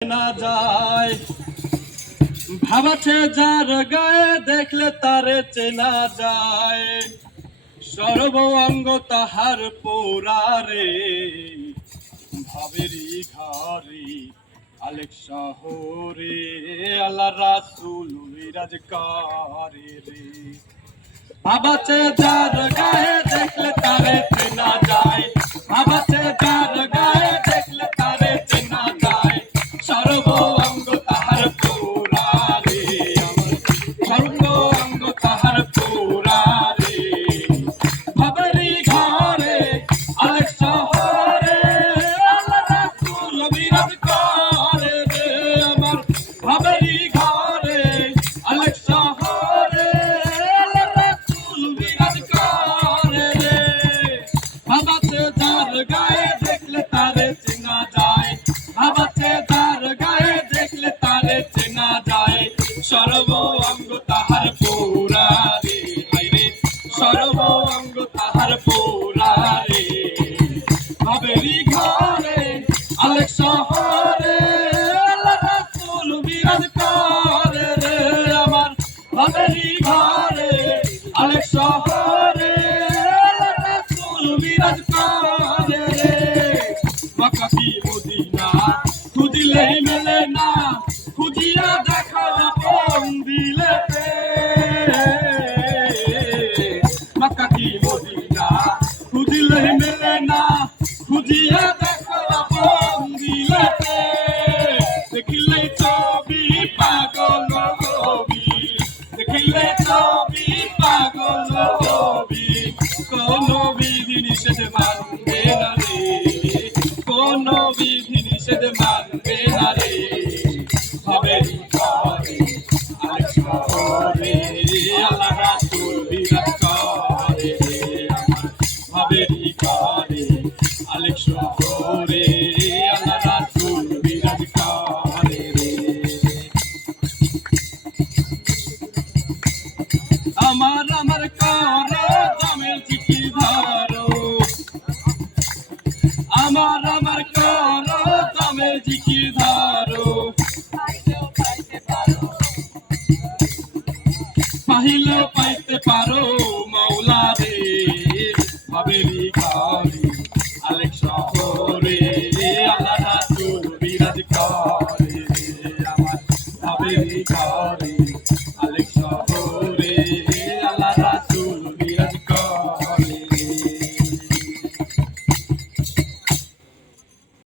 না যায় ভাবাছে যার গায়ে দেখলে তারে চেনা যায় সর্ব অঙ্গ তাহার পোড়ারে ভাবেরি ঘরে আলেক শহরে আল্লাহ রাসূল বিরাজ করে রে ভাবাছে যার গায়ে দেখলে তারে চেনা যায় ভাবাছে যার গায়ে দেখলে তারে চেনা যায় সর্ব অঙ্গ তাহার পোড়ারে আমার সর্ব অঙ্গ তাহার পোড়ারে ভাবেরি ঘরে আলেক শহরে আল্লাহ রাসূল বিরাজ করে রে আমার ভাবেরি ঘরে আলেক শহরে আল্লাহ রাসূল বিরাজ করে রে ভাবাছে যার গায়ে দেখলে তারে চেনা যায় ভাবাছে যার গায়ে দেখলে তারে চেনা যায় সর্ব অঙ্গ তাহার পোড়ারে হায়রে সর্ব অঙ্গ তাহার পোড়ারে ভাবেরি ঘরে আলেক শহরে আল্লাহ রাসূল বিরাজ করে রে আমার ভাবেরি ঘরে আলেক শহরে আল্লাহ রাসূল বিরাজ করে রে মক্কা কি মদিনা খুঁজলেই মেলে না খুঁজিয়া দেখো আপন দিলেতে মক্কা কি মদিনা খুঁজলেই মেলে না খুঁজিয়া দেখো আপন দিলেতে দেখিলে ছবি পাগল হবি দেখিলে ছবি পাগল হবি কোনো বিধি নিষেধ মানবে না রে কোনো বিধি নিষেধ মানবে না রে ভাবেরি ঘরে আলেক শহরে আল্লাহ রাসূল বিরাজ করে রে আমার ভাবেরি ঘরে আলেক শহরে আল্লাহ রাসূল বিরাজ করে রে আমার আমার করো জামের চিঠি ধরো আমার আমার করো জামের চিঠি